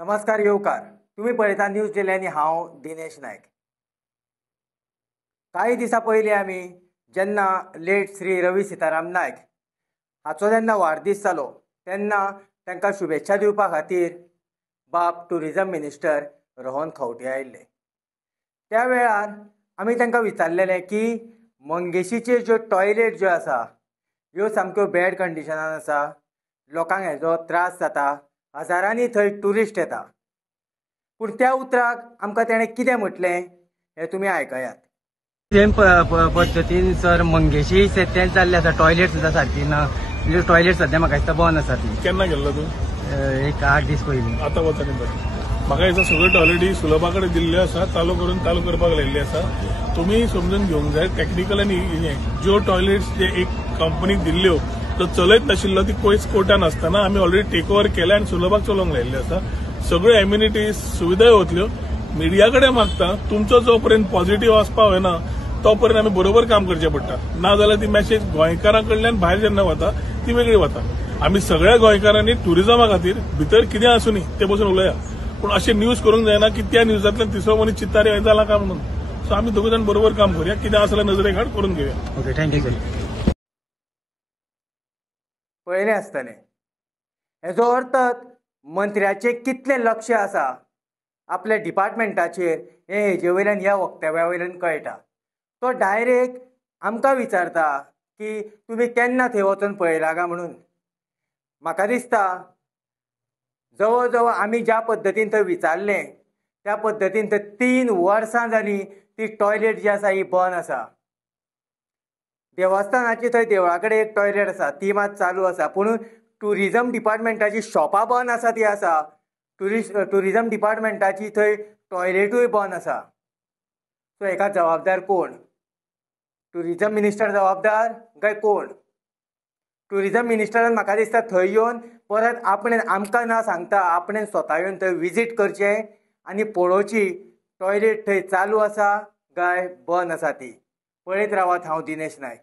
नमस्कार येवकार. तुम्ही पळयता न्यूज डेली आनी हांव दिनेश नायक. काही दिसा पयलीं आमी जेन्ना लेट श्री रवी सीताराम नायक हाचो जेन्ना वाडदीस जालो तेन्ना तांकां शुभेच्छा दिवपा खातीर बाब टुरिजम मिनिस्टर रोहन खंवटे आयिल्ले. त्या वेळार आमी तांकां विचारलेलें की मंगेशीचे ज्यो टॉयलेट ज्यो आसा ह्यो सामक्यो बॅड कंडिशनान आसा, लोकांक हेजो त्रास जाता, हजारांनी थंय ट्युरिस्ट येता. पूण त्या उतराक आमकां तेणें कितें म्हटलें हें तुमी आयकयात. सेम पद्दतीन सर मंगेशी तेंच जाल्लें आसा. टॉयलेट सुद्दां सारकी ना. म्हणजे टॉयलेट सद्या म्हाका दिसता बंद आसा ती. केन्ना गेल्लो तूं? एक 8 दीस पयलीं. आतां वता न्ही बरें. म्हाका दिसता सगळ्यो ऑलरेडी सुलभा कडेन दिल्ल्यो आसा, चालू करपाक लायिल्ली आसा. तुमी समजून घेवंक जाय टॅक्निकल आनी ज्यो टॉयलेट्स जे एक कंपनीक दिल्ल्यो तो चलयत नाशिल्लो ती पयस कोर्टान आसतना आमी ऑलरेडी टेक ओव्हर केल्या आनी सुलभाक चलोवंक लायिल्ले आसा. सगळ्यो एम्युनिटीज सुविधाय वतल्यो. मिडिया कडेन मागता तुमचो जो पर्यंत पॉझिटिव्ह वचपा वयना तो पर्यंत आमी बरोबर काम करचें पडटा. नाजाल्यार ती मॅसेज गोंयकारां कडल्यान भायर जेन्ना वता ती वेगळी वता. आमी सगळ्या गोंयकारांनी ट्युरिजमा खातीर भितर कितें आसूं न्ही ते बसून उलया, पूण अशें न्यूज करूंक जायना की त्या न्यूजांतल्यान तिसरो मनीस चिंत्ता रे जाला काय म्हणून. सो आमी दोग जाण बरोबर काम करूया, कितें आसा जाल्यार नजरेक हाड करून घेवया. Okay, thank you sir. पळयलें आसतलें हेजो अर्थ मंत्र्याचें कितलें लक्ष आसा आपल्या डिपार्टमेंटाचेर हें हेजे वयल्यान ह्या वक्तव्या वयल्यान कळटा. तो डायरेक्ट आमकां विचारता की तुमी केन्ना थंय वचून पळयला काय म्हणून. म्हाका दिसता जवळ जवळ आमी ज्या पद्दतीन थंय विचारलें त्या पद्दतीन थंय 3 वर्सां जालीं ती टॉयलेट जी आसा ही बंद आसा. देवस्थानाची थंय देवळा कडेन एक टॉयलेट आसा ती मात चालू आसा, पूण टुरिजम डिपार्टमेंटाची शॉपां बंद आसा ती आसा. टुरिजम डिपार्टमेंटाची थंय टॉयलेटूय बंद आसा. सो हेका जबाबदार कोण? टुरिजम मिनिस्टर जबाबदार काय कोण? टुरिजम मिनिस्टरान म्हाका दिसता थंय येवन परत आपणें आमकां ना सांगता आपणें स्वता येवन थंय विजीट करचें आनी पळोवची टॉयलेट थंय चालू आसा काय बंद आसा ती. पळयत रावात. हांव दिनेश नायक.